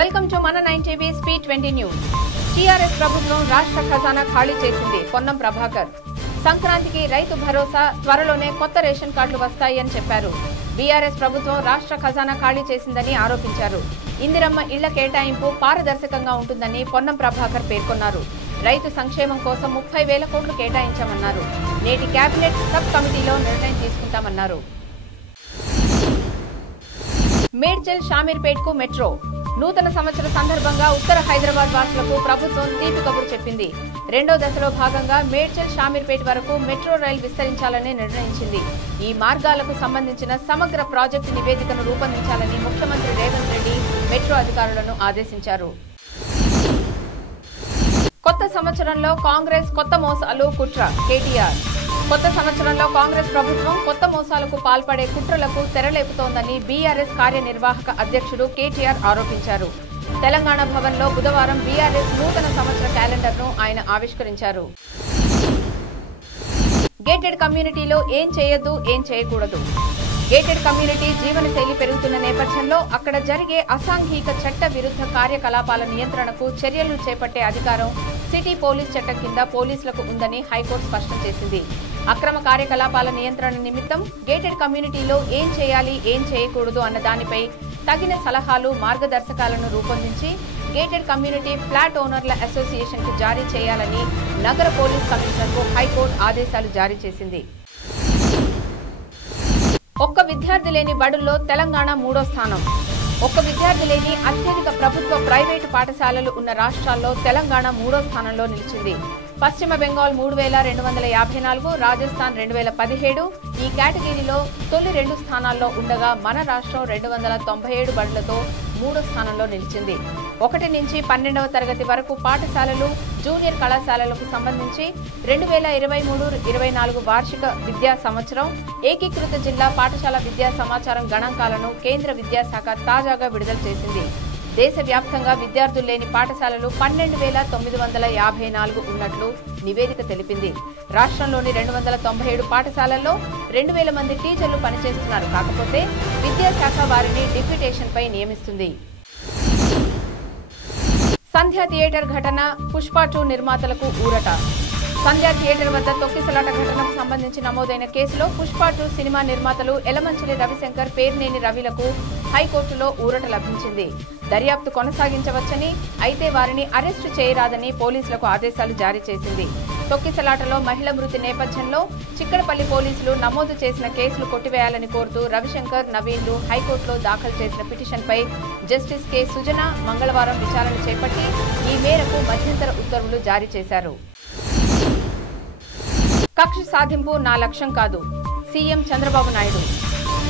Welcome to మన 9 TV speed 20 news. TRS ప్రభుత్వం రాష్ట్ర ఖజానా ఖాళీ చేసింది. పొన్నం ప్రభాకర్ సంక్రాంతికి రైతు భరోసా, త్వరలోనే కొత్త రేషన్ కార్డులు వస్తాయని చెప్పారు. బీఆర్ఎస్ ప్రభుత్వం రాష్ట్ర ఖజానా ఖాళీ చేసిందని ఆరోపించారు. ఇందిరమ్మ ఇళ్ల కేటాయింపు పారదర్శకంగా ఉంటుందని పొన్నం ప్రభాకర్ పేర్కొన్నారు. రైతు సంక్షేమం కోసం 30,000 కోట్లు కేటాయించామన్నారు. నేటి కేబినెట్ సబ్ కమిటీలో నిర్ణయం తీసుకుంటామన్నారు. మేడ్చల్ షామీర్పేట్కు మెట్రో నూతన సంవత్సర సందర్భంగా ఉత్తర హైదరాబాద్ వాసులకు ప్రభుత్వం తీపి కబురు చెప్పింది. రెండో దశలో భాగంగా మేడ్చల్ షామీర్పేట్ వరకు మెట్రో రైలు విస్తరించాలని నిర్ణయించింది. ఈ మార్గాలకు సంబంధించిన సమగ్ర ప్రాజెక్టు నివేదికను రూపొందించాలని ముఖ్యమంత్రి రేవంత్ రెడ్డి మెట్రో అధికారులను ఆదేశించారు. కొత్త సంవత్సరంలో కాంగ్రెస్ కొత్త మోసాలు, కుట్ర. కేటీఆర్ కొత్త సంవత్సరంలో కాంగ్రెస్ ప్రభుత్వం కొత్త మోసాలకు పాల్పడే కుట్రలకు తెరలేపుతోందని బీఆర్ఎస్ కార్యనిర్వాహక అధ్యక్షుడు కేటీఆర్ ఆరోపించారు. తెలంగాణ భవన్లో బుధవారం బీఆర్ఎస్ నూతన సంవత్సర క్యాలెండర్ను ఆయన ఆవిష్కరించారు. గేటెడ్ కమ్యూనిటీలో ఏం చేయొద్దు, ఏం చేయకూడదు. గేటెడ్ కమ్యూనిటీ జీవనశైలి పెరుగుతున్న నేపథ్యంలో అక్కడ జరిగే అసాంఘిక చట్ట విరుద్ధ కార్యకలాపాల నియంత్రణకు చర్యలు చేపట్టే అధికారం సిటీ పోలీస్ చట్టం కింద పోలీసులకు ఉందని హైకోర్టు స్పష్టం చేసింది. అక్రమ కార్యకలాపాల నియంత్రణ నిమిత్తం గేటెడ్ కమ్యూనిటీలో ఏం చేయాలి, ఏం చేయకూడదు అన్న దానిపై తగిన సలహాలు, మార్గదర్శకాలను రూపొందించి గేటెడ్ కమ్యూనిటీ ఫ్లాట్ ఓనర్ల అసోసియేషన్ కు జారీ చేయాలని నగర పోలీస్ కమిషనర్కు హైకోర్టు ఆదేశాలు జారీ చేసింది. ఒక్క విద్యార్థి లేని బడుల్లో తెలంగాణ 3వ స్థానం. ఒక్క విద్యార్థి లేని అత్యధిక ప్రభుత్వ, ప్రైవేటు పాఠశాలలు ఉన్న రాష్ట్రాల్లో తెలంగాణ 3వ స్థానంలో నిలిచింది. పశ్చిమ బెంగాల్ 3,254, రాజస్థాన్ 2,017 ఈ కేటగిరీలో తొలి 2 స్థానాల్లో ఉండగా మన రాష్ట్రం 297 బడులతో 3వ స్థానంలో నిలిచింది. 1 నుంచి 12వ తరగతి వరకు పాఠశాలలు, జూనియర్ కళాశాలలకు సంబంధించి 2023-24 వార్షిక విద్యా సంవత్సరం ఏకీకృత జిల్లా పాఠశాల విద్యా సమాచారం గణాంకాలను కేంద్ర విద్యాశాఖ తాజాగా విడుదల చేసింది. దేశవ్యాప్తంగా విద్యార్థులు లేని పాఠశాలలు 12,954 ఉన్నట్లు నివేదిక తెలిపింది. రాష్ట్రంలోని 297 పాఠశాలల్లో 2,000 మంది టీచర్లు పనిచేస్తున్నారు. కాకపోతే విద్యాశాఖ వారిని డిప్యూటేషన్పై నియమిస్తుంది. సంధ్యా థియేటర్ ఘటన, పుష్ప 2 నిర్మాతలకు ఊరట. సంధ్యా థియేటర్ వద్ద తొక్కిసలాట ఘటనకు సంబంధించి నమోదైన కేసులో పుష్ప 2 సినిమా నిర్మాతలు ఎలమంచిలి రవిశంకర్, పేర్నేని రవిలకు హైకోర్టులో ఊరట లభించింది. దర్యాప్తు కొనసాగించవచ్చని, అయితే వారిని అరెస్టు చేయరాదని పోలీసులకు ఆదేశాలు జారీ చేసింది. తొక్కిసలాటలో మహిళ మృతి నేపథ్యంలో చిక్కడపల్లి పోలీసులు నమోదు చేసిన కేసులు కొట్టివేయాలని కోరుతూ రవిశంకర్, నవీన్లు హైకోర్టులో దాఖలు చేసిన పిటిషన్పై జస్టిస్ కె సుజన మంగళవారం విచారణ చేపట్టి ఈ మేరకు మధ్యంతర ఉత్తర్వులు జారీ చేశారు. కక్ష సాధింపు నా లక్ష్యం కాదు. సీఎం చంద్రబాబు నాయుడు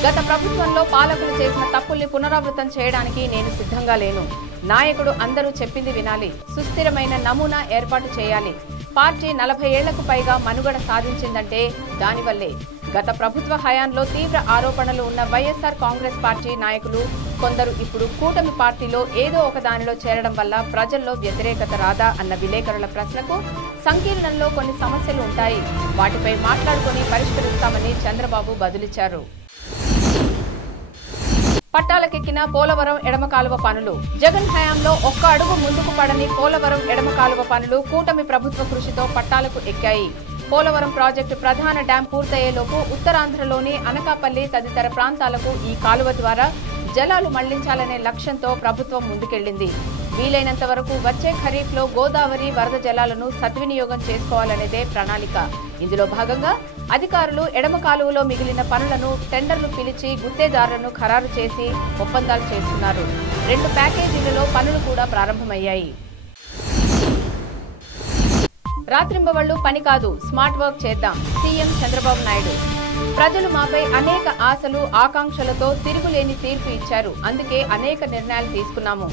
గత ప్రభుత్వంలో పాలకులు చేసిన తప్పుల్ని పునరావృతం చేయడానికి నేను సిద్ధంగా లేను. నాయకుడు అందరూ చెప్పింది వినాలి. సుస్థిరమైన నమూనా ఏర్పాటు చేయాలి. పార్టీ 40 ఏళ్లకు పైగా మనుగడ సాధించిందంటే దానివల్లే. గత ప్రభుత్వ హయాంలో తీవ్ర ఆరోపణలు ఉన్న వైఎస్ఆర్ కాంగ్రెస్ పార్టీ నాయకులు కొందరు ఇప్పుడు కూటమి పార్టీలో ఏదో ఒక దానిలో చేరడం వల్ల ప్రజల్లో వ్యతిరేకత రాదా అన్న విలేకరుల ప్రశ్నకు సంకీర్ణంలో కొన్ని సమస్యలు ఉంటాయి, వాటిపై మాట్లాడుకుని పరిష్కరిస్తామని చంద్రబాబు బదులిచ్చారు. పట్టాలకెక్కిన పోలవరం ఎడమ కాలువ పనులు. జగన్ హయాంలో ఒక్క అడుగు ముందుకు పడని పోలవరం ఎడమ కాలువ పనులు కూటమి ప్రభుత్వ కృషితో పట్టాలకు ఎక్కాయి. పోలవరం ప్రాజెక్టు ప్రధాన డ్యాం పూర్తయ్యేలోపు ఉత్తరాంధ్రలోని అనకాపల్లి తదితర ప్రాంతాలకు ఈ కాలువ ద్వారా జలాలు మళ్లించాలనే లక్ష్యంతో ప్రభుత్వం ముందుకెళ్లింది. వీలైనంత వరకు వచ్చే ఖరీఫ్లో గోదావరి వరద జలాలను సద్వినియోగం చేసుకోవాలనేదే ప్రణాళిక. ఇందులో భాగంగా అధికారులు ఎడమ కాలువలో మిగిలిన పనులను టెండర్లు పిలిచి గుత్తేదారులను ఖరారు చేసి ఒప్పందాలు చేస్తున్నారు. 2 ప్యాకేజీలలో పనులు కూడా ప్రారంభమయ్యాయి. రాత్రింబవళ్లు పని కాదు, స్మార్ట్ వర్క్ చేద్దాం. సీఎం చంద్రబాబు నాయుడు ప్రజలు మాపై అనేక ఆశలు, ఆకాంక్షలతో తిరుగులేని తీర్పు ఇచ్చారు. అందుకే అనేక నిర్ణయాలు తీసుకున్నాము.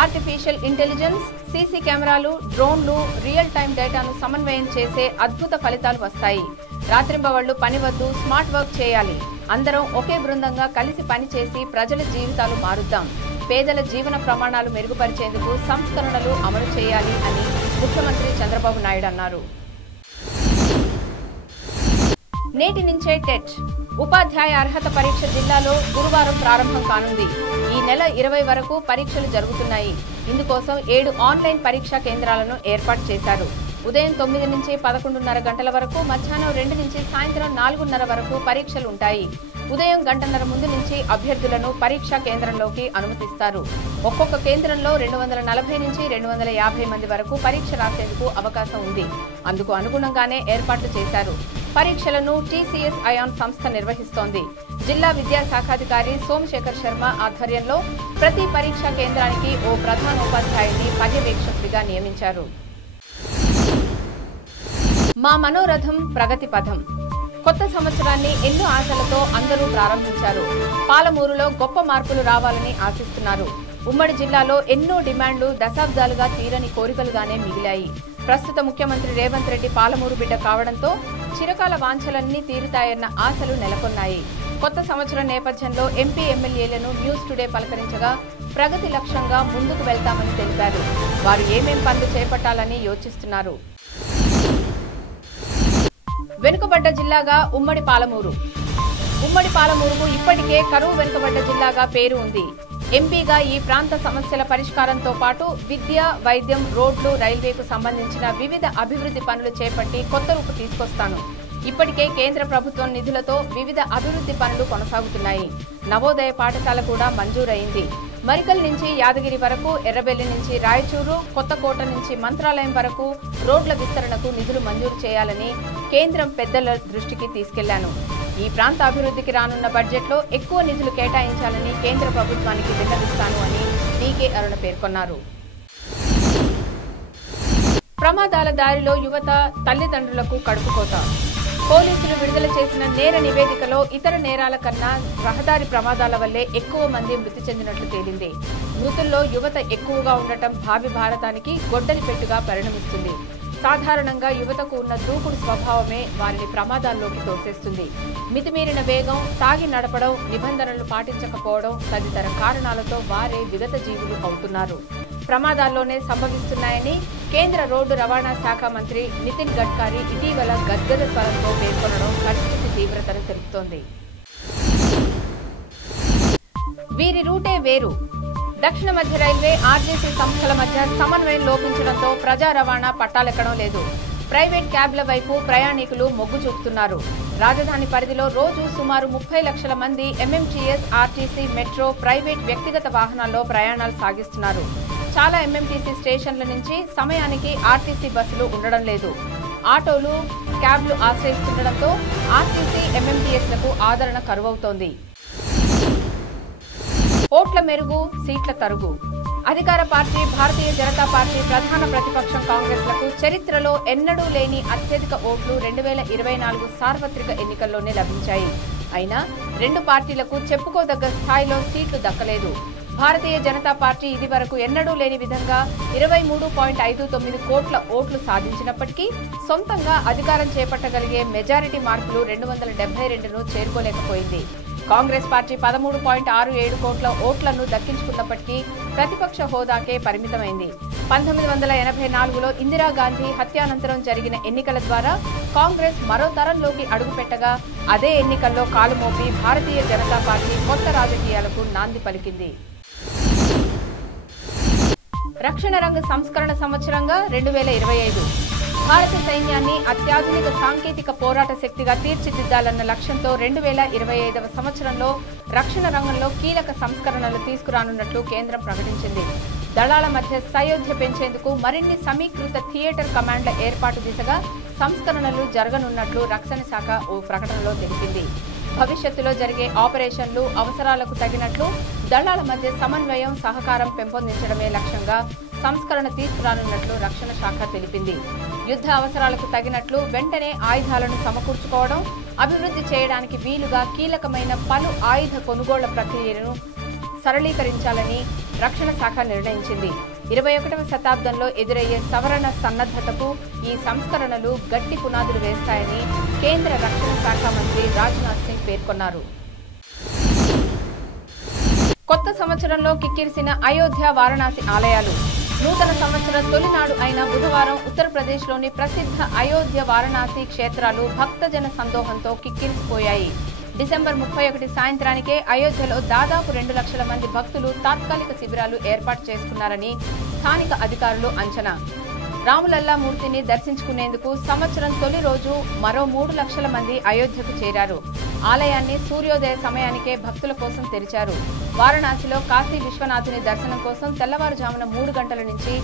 ఆర్టిఫిషియల్ ఇంటెలిజెన్స్, సీసీ కెమెరాలు, డ్రోన్లు, రియల్ టైం డేటాను సమన్వయం చేసే అద్భుత ఫలితాలు వస్తాయి. రాత్రింబవళ్లు పని వద్దు, స్మార్ట్ వర్క్ చేయాలి. అందరం ఒకే బృందంగా కలిసి పనిచేసి ప్రజల జీవితాలు మారుద్దాం. పేదల జీవన ప్రమాణాలు మెరుగుపరిచేందుకు సంస్కరణలు అమలు చేయాలి అని ముఖ్యమంత్రి చంద్రబాబు నాయుడు అన్నారు. నేటి నుంచే టెట్ ఉపాధ్యాయ అర్హత పరీక్ష జిల్లాలో గురువారం ప్రారంభం కానుంది. ఈ నెల 20 వరకు పరీక్షలు జరుగుతున్నాయి. ఇందుకోసం 7 ఆన్లైన్ పరీక్షా కేంద్రాలను ఏర్పాటు చేశారు. ఉదయం 9 నుంచి 11:30 గంటల వరకు, మధ్యాహ్నం 2 నుంచి సాయంత్రం 4:30 వరకు పరీక్షలు ఉంటాయి. ఉదయం గంటన్నర ముందు నుంచి అభ్యర్థులను పరీక్షా కేంద్రంలోకి అనుమతిస్తారు. ఒక్కొక్క కేంద్రంలో 240 నుంచి 250 మంది వరకు పరీక్ష రాసేందుకు అవకాశం ఉంది. అందుకు అనుగుణంగానే ఏర్పాట్లు చేశారు. పరీక్షలను టీసీఎస్ అయాన్ సంస్థ నిర్వహిస్తోంది. జిల్లా విద్యాశాఖాధికారి సోమశేఖర్ శర్మ ఆధ్వర్యంలో ప్రతి పరీక్షా కేంద్రానికి ఓ ప్రధానోపాధ్యాయుని పర్యవేక్షకుడిగా నియమించారు. మా మనోరథం ప్రగతి పథం కొత్త సంవత్సరాన్ని ఎన్నో ఆశలతో అందరూ ప్రారంభించారు. పాలమూరులో గొప్ప మార్పులు రావాలని ఆశిస్తున్నారు. ఉమ్మడి జిల్లాలో ఎన్నో డిమాండ్లు దశాబ్దాలుగా తీరని కోరికలుగానే మిగిలాయి. ప్రస్తుత ముఖ్యమంత్రి రేవంత్ రెడ్డి పాలమూరు బిడ్డ కావడంతో చిరకాల వాంఛలన్నీ తీరుతాయన్న ఆశలు నెలకొన్నాయి. కొత్త సంవత్సరం నేపథ్యంలో ఎంపీ ఎమ్మెల్యేలను న్యూస్ టుడే పలకరించగా ప్రగతి లక్ష్యంగా ముందుకు వెళ్తామని తెలిపారు. వారు ఏమేం పనులు చేపట్టాలని యోచిస్తున్నారు. వెనుకబడ్డ జిల్లాగా ఉమ్మడి పాలమూరుకు ఇప్పటికే కరువు వెనుకబడ్డ జిల్లాగా పేరు ఉంది. ఎంపీగా ఈ ప్రాంత సమస్యల పరిష్కారంతో పాటు విద్య, వైద్యం, రోడ్లు, రైల్వేకు సంబంధించిన వివిధ అభివృద్ధి పనులు చేపట్టి కొత్త రూపు తీసుకొస్తాను. ఇప్పటికే కేంద్ర ప్రభుత్వం నిధులతో వివిధ అభివృద్ధి పనులు కొనసాగుతున్నాయి. నవోదయ పాఠశాల కూడా మంజూరైంది. మరికల్ నుంచి యాదగిరి వరకు, ఎర్రబెల్లి నుంచి రాయచూరు, కొత్తకోట నుంచి మంత్రాలయం వరకు రోడ్ల విస్తరణకు నిధులు మంజూరు చేయాలని కేంద్రం పెద్దల దృష్టికి తీసుకెళ్లాను. ఈ ప్రాంత అభివృద్ధికి రానున్న బడ్జెట్లో ఎక్కువ నిధులు కేటాయించాలని కేంద్ర ప్రభుత్వానికి విన్నవిస్తాను అని డీకే అరుణ పేర్కొన్నారు. ప్రమాదాల దారిలో యువత, తల్లిదండ్రులకు కడుపుకోత. పోలీసులు విడుదల చేసిన నేర నివేదికలో ఇతర నేరాల కన్నా రహదారి ప్రమాదాల వల్లే ఎక్కువ మంది మృతి చెందినట్లు తేలింది. మృతుల్లో యువత ఎక్కువగా ఉండటం భావి భారతానికి గొడ్డలి పెట్టుగా పరిణమిస్తుంది. సాధారణంగా యువతకు ఉన్న దూకుడు స్వభావమే వారిని ప్రమాదాల్లోకి తోసేస్తుంది. మితిమీరిన వేగం, తాగి నడపడం, నిబంధనలు పాటించకపోవడం తదితర కారణాలతో వారే విగత జీవులు అవుతున్నారు. ప్రమాదాల్లోనే సంభవిస్తున్నాయని కేంద్ర రోడ్డు రవాణా శాఖ మంత్రి నితిన్ గడ్కరీ ఇటీవల గద్గద స్వరంతో పేర్కొనడం పరిస్థితి తీవ్రతను తెలుపుతోంది. వీరి రూటే వేరు. దక్షిణ మధ్య రైల్వే, ఆర్జేసీ సంస్థల మధ్య సమన్వయం లోపించడంతో ప్రజా రవాణా పట్టాలెక్కడం లేదు. ప్రైవేట్ క్యాబ్ల వైపు ప్రయాణికులు మొగ్గు చూపుతున్నారు. రాజధాని పరిధిలో రోజు సుమారు 30 లక్షల మంది ఎంఎంటీఎస్, ఆర్టీసీ, మెట్రో, ప్రైవేట్ వ్యక్తిగత వాహనాల్లో ప్రయాణాలు సాగిస్తున్నారు. చాలా ఎంఎంటీసీ స్టేషన్ల నుంచి సమయానికి ఆర్టీసీ బస్సులు ఉండడం లేదు. ఆటోలు, క్యాబ్లు ఆశ్రయిస్తుండటంతో ఆర్టీసీ, ఎంఎంటీఎస్లకు ఆదరణ కరువవుతోంది. ఓట్ల మెరుగు, సీట్ల తరుగు. అధికార పార్టీ భారతీయ జనతా పార్టీ, ప్రధాన ప్రతిపక్షం కాంగ్రెస్లకు చరిత్రలో ఎన్నడూ లేని అత్యధిక ఓట్లు 2024 సార్వత్రిక ఎన్నికల్లోనే లభించాయి. అయినా రెండు పార్టీలకు చెప్పుకోదగ్గ స్థాయిలో సీట్లు దక్కలేదు. భారతీయ జనతా పార్టీ ఇది వరకు ఎన్నడూ లేని విధంగా 23.59 కోట్ల ఓట్లు సాధించినప్పటికీ సొంతంగా అధికారం చేపట్టగలిగే మెజారిటీ మార్కులు 272ను చేరుకోలేకపోయింది. కాంగ్రెస్ పార్టీ 13.67 కోట్ల ఓట్లను దక్కించుకున్నప్పటికీ ప్రతిపక్ష హోదాకే పరిమితమైంది. 1984లో ఇందిరాగాంధీ హత్యానంతరం జరిగిన ఎన్నికల ద్వారా కాంగ్రెస్ మరో తరంలోకి అడుగుపెట్టగా అదే ఎన్నికల్లో కాలుమోపి భారతీయ జనతా పార్టీ కొత్త రాజకీయాలకు నాంది పలికింది. రక్షణ రంగ సంస్కరణ సంవత్సరంగా 2025 భారత సైన్యాన్ని అత్యాధునిక సాంకేతిక పోరాట శక్తిగా తీర్చిదిద్దాలన్న లక్ష్యంతో 2025వ సంవత్సరంలో రక్షణ రంగంలో కీలక సంస్కరణలు తీసుకురానున్నట్లు కేంద్రం ప్రకటించింది. దళాల మధ్య సయోధ్య పెంచేందుకు మరిన్ని సమీకృత థియేటర్ కమాండ్ల ఏర్పాటు దిశగా సంస్కరణలు జరగనున్నట్లు రక్షణ శాఖ ఓ ప్రకటనలో తెలిపింది. భవిష్యత్తులో జరిగే ఆపరేషన్లు అవసరాలకు తగినట్లు దళాల మధ్య సమన్వయం, సహకారం పెంపొందించడమే లక్ష్యంగా సంస్కరణ తీసుకురానున్నట్లు రక్షణ శాఖ తెలిపింది. యుద్ధ అవసరాలకు తగినట్లు వెంటనే ఆయుధాలను సమకూర్చుకోవడం, అభివృద్ధి చేయడానికి వీలుగా కీలకమైన పలు ఆయుధ కొనుగోళ్ల ప్రక్రియను సరళీకరించాలని రక్షణ శాఖ నిర్ణయించింది. 21వ శతాబ్దంలో ఎదురయ్యే సవరణ సన్నద్ధతకు ఈ సంస్కరణలు గట్టి పునాదులు వేస్తాయని కేంద్ర రక్షణ శాఖ మంత్రి రాజ్నాథ్ సింగ్ పేర్కొన్నారు. కొత్త సంవత్సరంలో కిక్కిరిసిన అయోధ్య, వారణాసి ఆలయాలు. నూతన సంవత్సరం తొలినాడు అయిన బుధవారం ఉత్తరప్రదేశ్లోని ప్రసిద్ధ అయోధ్య వారణాసి క్షేత్రాలు భక్తజన సందోహంతో కిక్కిరిసిపోయాయి. డిసెంబర్ 31 సాయంత్రానికే అయోధ్యలో దాదాపు 2 లక్షల మంది భక్తులు తాత్కాలిక శిబిరాలు ఏర్పాటు చేసుకున్నారని స్థానిక అధికారులు అంచనా. రాములల్లా మూర్తిని దర్శించుకునేందుకు సంవత్సరం తొలి రోజు మరో 3 లక్షల మంది అయోధ్యకు చేరారు. ఆలయాన్ని సూర్యోదయ సమయానికే భక్తుల కోసం తెరిచారు. వారణాసిలో కాశీ విశ్వనాథుని దర్శనం కోసం తెల్లవారుజామున 3 గంటల నుంచి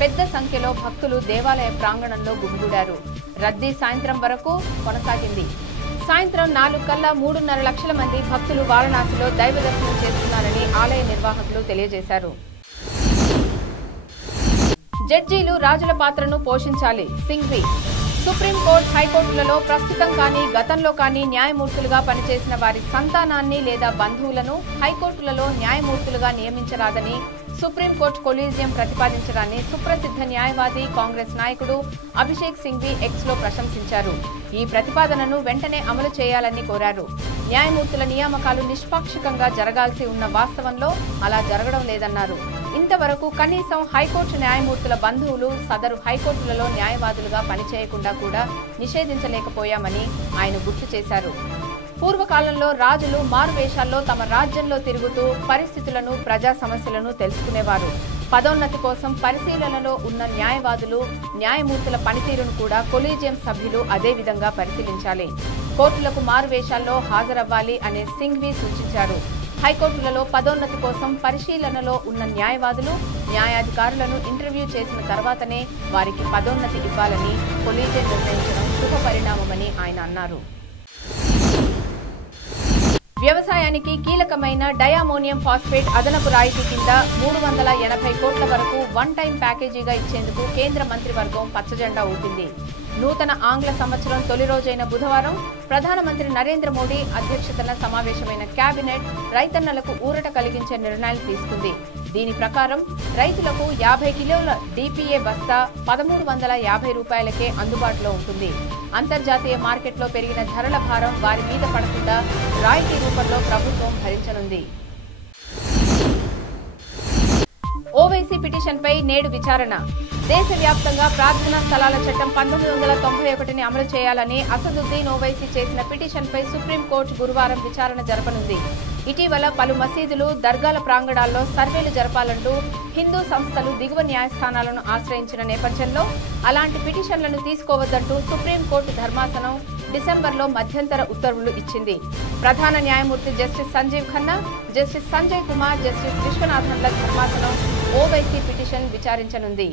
పెద్ద సంఖ్యలో భక్తులు దేవాలయ ప్రాంగణంలో గుమిగూడారు. రద్దీ సాయంత్రం వరకు కొనసాగింది. సాయంత్రం 4 కల్లా 3.5 లక్షల మంది భక్తులు వారణాసిలో దైవ దర్శనం చేసుకున్నారని ఆలయ నిర్వాహకులు తెలియజేశారు. జడ్జీలు రాజుల పాత్రను పోషించాలి. సింఘ్వి సుప్రీంకోర్టు, హైకోర్టులలో ప్రస్తుతం కానీ గతంలో కానీ న్యాయమూర్తులుగా పనిచేసిన వారి సంతానాన్ని లేదా బంధువులను హైకోర్టులలో న్యాయమూర్తులుగా నియమించరాదని సుప్రీంకోర్టు కొలీజియం ప్రతిపాదించడాన్ని సుప్రసిద్ధ న్యాయవాది కాంగ్రెస్ నాయకుడు అభిషేక్ సింఘ్వి ఎక్స్లో ప్రశంసించారు. ఈ ప్రతిపాదనను వెంటనే అమలు చేయాలని కోరారు. న్యాయమూర్తుల నియామకాలు నిష్పాక్షికంగా జరగాల్సి ఉన్న వాస్తవంలో అలా జరగడం లేదన్నారు. ఇంతవరకు కనీసం హైకోర్టు న్యాయమూర్తుల బంధువులు సదరు హైకోర్టులలో న్యాయవాదులుగా పనిచేయకుండా కూడా నిషేధించలేకపోయామని ఆయన గుర్తు చేశారు. పూర్వకాలంలో రాజులు మారువేషాల్లో తమ రాజ్యంలో తిరుగుతూ పరిస్థితులను, ప్రజా సమస్యలను తెలుసుకునేవారు. పదోన్నతి కోసం పరిశీలనలో ఉన్న న్యాయవాదులు, న్యాయమూర్తుల పనితీరును కూడా కొలీజియం సభ్యులు అదే విధంగా పరిశీలించాలి. కోర్టులకు మారువేషాల్లో హాజరవ్వాలి అనే సింఘ్వి సూచించారు. హైకోర్టులలో పదోన్నతి కోసం పరిశీలనలో ఉన్న న్యాయవాదులు, న్యాయాధికారులను ఇంటర్వ్యూ చేసిన తర్వాతనే వారికి పదోన్నతి ఇవ్వాలని కొలీజియం నిర్ణయించడం శుభ పరిణామమని ఆయన అన్నారు. వ్యవసాయానికి కీలకమైన డయామోనియం ఫాస్ఫేట్ అదనపు రాయితీ కింద 380 కోట్ల వరకు వన్ టైం ప్యాకేజీగా ఇచ్చేందుకు కేంద్ర మంత్రివర్గం పచ్చజెండా ఊపింది. నూతన ఆంగ్ల సంవత్సరం తొలి రోజైన బుధవారం ప్రధానమంత్రి నరేంద్ర మోడీ అధ్యక్షతన సమావేశమైన కేబినెట్ రైతన్నలకు ఊరట కలిగించే నిర్ణయాలు తీసుకుంది. దీని ప్రకారం రైతులకు 50 కిలోల డిపిఏ బస్తా 1350 రూపాయలకే అందుబాటులో ఉంటుంది. అంతర్జాతీయ మార్కెట్లో పెరిగిన ధరల భారం వారి మీద పడకుండా రాయితీ రూపంలో ప్రభుత్వం భరించనుంది. ఓవైసీ పిటిషన్పై నేడు విచారణ. దేశవ్యాప్తంగా ప్రార్థనా స్థలాల చట్టం 1991ని అమలు చేయాలని అసదుద్దీన్ ఓవైసీ చేసిన పిటిషన్పై సుప్రీంకోర్టు గురువారం విచారణ జరపనుంది. ఇటీవల పలు మసీదులు, దర్గాల ప్రాంగణాల్లో సర్వేలు జరపాలంటూ హిందూ సంస్థలు దిగువ న్యాయస్థానాలను ఆశ్రయించిన నేపథ్యంలో అలాంటి పిటిషన్లను తీసుకోవద్దంటూ సుప్రీంకోర్టు ధర్మాసనం డిసెంబర్లో మధ్యంతర ఉత్తర్వులు ఇచ్చింది. ప్రధాన న్యాయమూర్తి justice Sanjiv Khanna, justice Sanjay Kumar, justice విశ్వనాథన్ల ధర్మాసనం ఓవైసీ పిటిషన్ విచారించనుంది.